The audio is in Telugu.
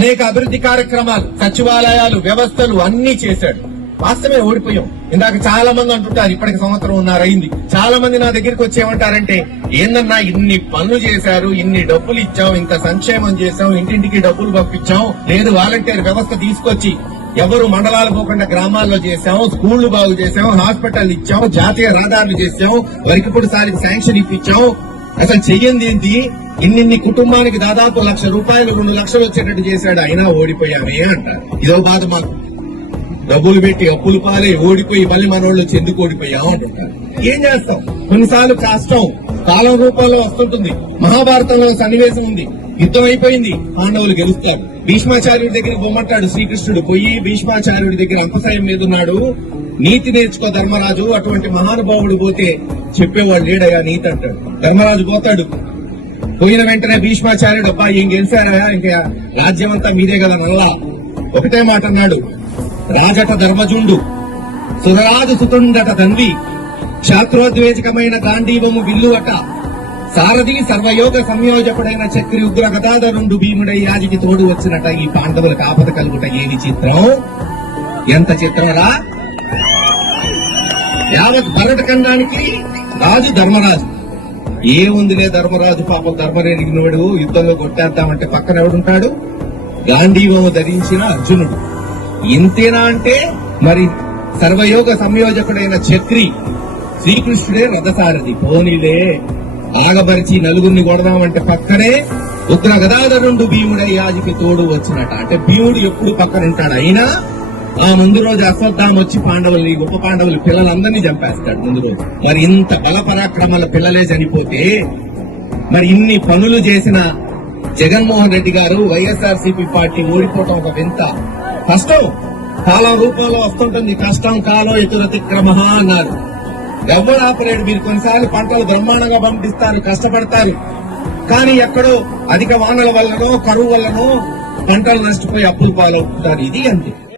అనేక అభివృద్ధి కార్యక్రమాలు, సచివాలయాలు, వ్యవస్థలు అన్ని చేశాడు. వాస్తవమే ఓడిపోయాం. ఇందాక చాలా మంది అంటుంటారు ఇప్పటికి సంవత్సరం అయింది. చాలా మంది నా దగ్గరికి వచ్చేమంటారంటే, ఏందన్నా ఇన్ని పనులు చేశారు, ఇన్ని డబ్బులు ఇచ్చాం, ఇంత సంక్షేమం చేశాం, ఇంటింటికి డబ్బులు పంపించాం, లేదు వాలంటీర్ వ్యవస్థ తీసుకొచ్చి ఎవరు మండలాలు పోకుండా గ్రామాల్లో చేశాం, స్కూళ్లు బాగు చేశాం, హాస్పిటల్ ఇచ్చాం, జాతీయ రహదారులు చేశాం, వరకిప్పుడు సారికి శాంక్షన్ ఇప్పించాం, అసలు చెయ్యింది ఏంటి, ఇన్నిన్ని కుటుంబానికి దాదాపు ₹1,00,000 2 లక్షలు వచ్చేటట్టు చేశాడు, అయినా ఓడిపోయామే అంటారు. ఇదో బాధ మాకు. డబ్బులు పెట్టి అప్పులు పాలై ఓడిపోయి మళ్ళీ మనోళ్ళు వచ్చి ఎందుకు ఓడిపోయాం అంటారు. ఏం చేస్తాం, కొన్నిసార్లు కష్టం కాలం రూపంలో వస్తుంటుంది. మహాభారతంలో సన్నివేశం ఉంది, యుద్ధం అయిపోయింది, పాండవులు గెలుస్తారు. భీష్మాచార్యుడి దగ్గరికి బొమ్మంటాడు శ్రీకృష్ణుడు. పోయి భీష్మాచార్యుడి దగ్గర అంపసాయం మీద ఉన్నాడు, నీతి నేర్చుకో ధర్మరాజు, అటువంటి మహానుభావుడు పోతే చెప్పేవాడు లేడయా నీతి అంటాడు. ధర్మరాజు పోతాడు. పోయిన వెంటనే భీష్మాచార్యుడు, అబ్బా ఏం గెలిచారా, ఇంకా రాజ్యం అంతా మీదే కదా నల్లా, ఒకటే మాట అన్నాడు, రాజట ధర్మజుండు, సురరాజు సుతుండట తండ్రి, క్షాత్రోద్వేజకమైన గాంధీవము విల్లు అట, సారథి సర్వయోగ సంయోజకుడైన చక్రి ఉగ్ర గదాధరుండు భీముడై రాజుకి తోడు వచ్చినట, ఈ పాండవులకు ఆపద కలుగుట ఏది చిత్రం, ఎంత చిత్రంరా. యావత్ భరతఖండానికి రాజు ధర్మరాజు. ఏముందిలే ధర్మరాజు పాపం ధర్మరేగినవాడు, యుద్ధంలో కొట్టేద్దామంటే పక్కన ఎవడుంటాడు, గాంధీవము ధరించిన అర్జునుడు. ఇంతేనా అంటే మరి సర్వయోగ సంయోజకుడైన చక్రి శ్రీకృష్ణుడే రథసారథి. పోనీలే ఆగబరిచి నలుగురిని కొడదామంటే పక్కనే ఉగ్ర గదాధరుండు భీముడై రాజుకి తోడు వచ్చినట. అంటే భీముడు ఎప్పుడు పక్కన ఉంటాడు. అయినా ఆ ముందు రోజు అశ్వత్థామ వచ్చి పాండవుల్ని, ఉప పాండవులు పిల్లలందరినీ చంపేస్తాడు ముందు రోజు. మరి ఇంత బల పరాక్రమాల పిల్లలే చనిపోతే మరి ఇన్ని పనులు చేసిన జగన్మోహన్ రెడ్డి గారు, వైఎస్ఆర్సీపీ పార్టీ ఓడిపోవటం ఒక వింత. కష్టం కాలం రూపంలో వస్తుంటుంది, కష్టం కాలం ఎదురతిక్రమ అన్నారు. ఎవరు ఆపరేడు. మీరు కొన్నిసార్లు పంటలు బ్రహ్మాండంగా పంపిస్తారు, కష్టపడతారు, కానీ ఎక్కడో అధిక వానల వల్లనో కరువు వల్లనో పంటలు నష్టపోయి అప్పులు పాలవుతారు. ఇది అంతే.